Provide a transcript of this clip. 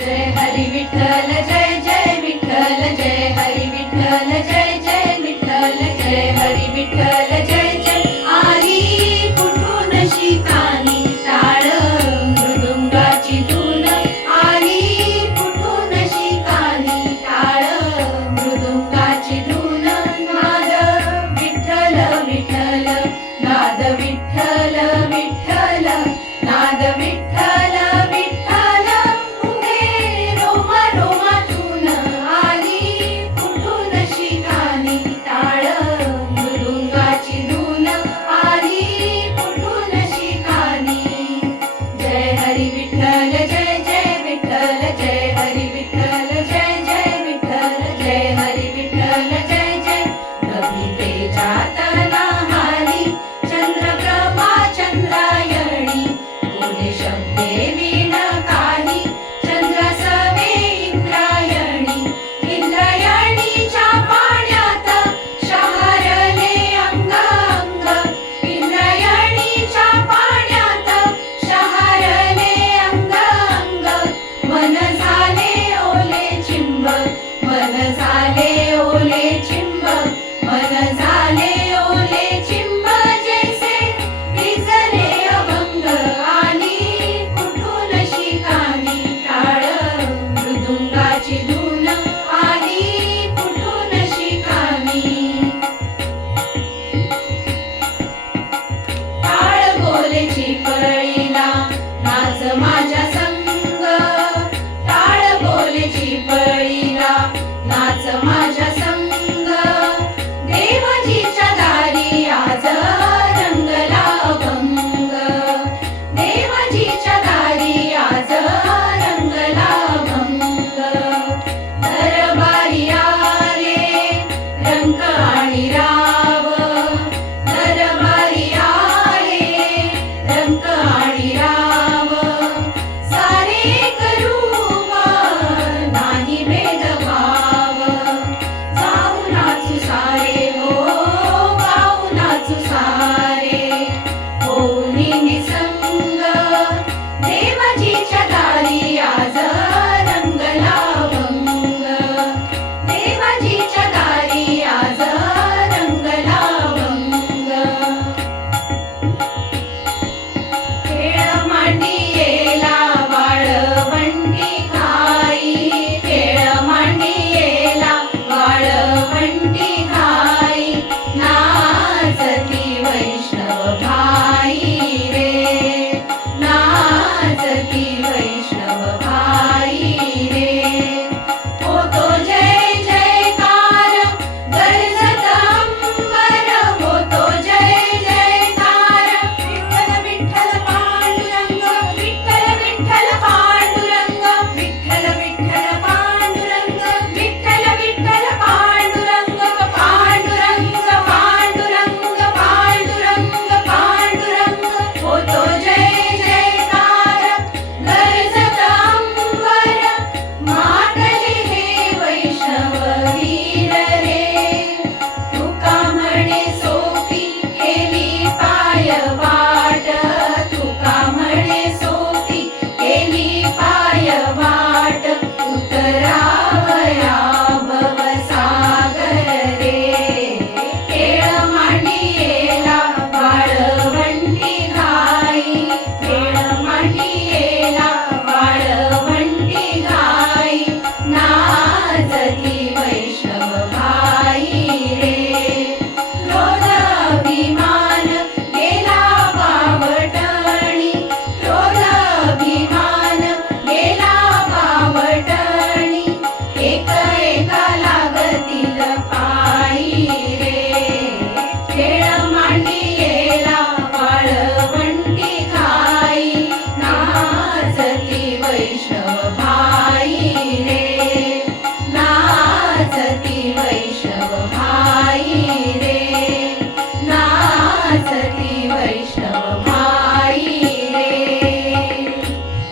जय हरी विठ्ठल जय जय विठ्ठल जय हरी विठ्ठल जय जय विठ्ठल जय हरी विठ्ठल जय जय आली कुठून शिकानी टाळ मृदुंगाची धून आली कुठून शिकानी टाळ मृदुंगाची धून नाद विठ्ठल विठ्ठल नाद विठ्ठल विठ्ठल नाद विठ्ठल विठ्ठल उभे रोमा रोमातून आली कुठून शिकानी टाळ मृदुंगाची धून आली कुठून शिकानी जय हरी विठ्ठल जय जय विठ्ठल जय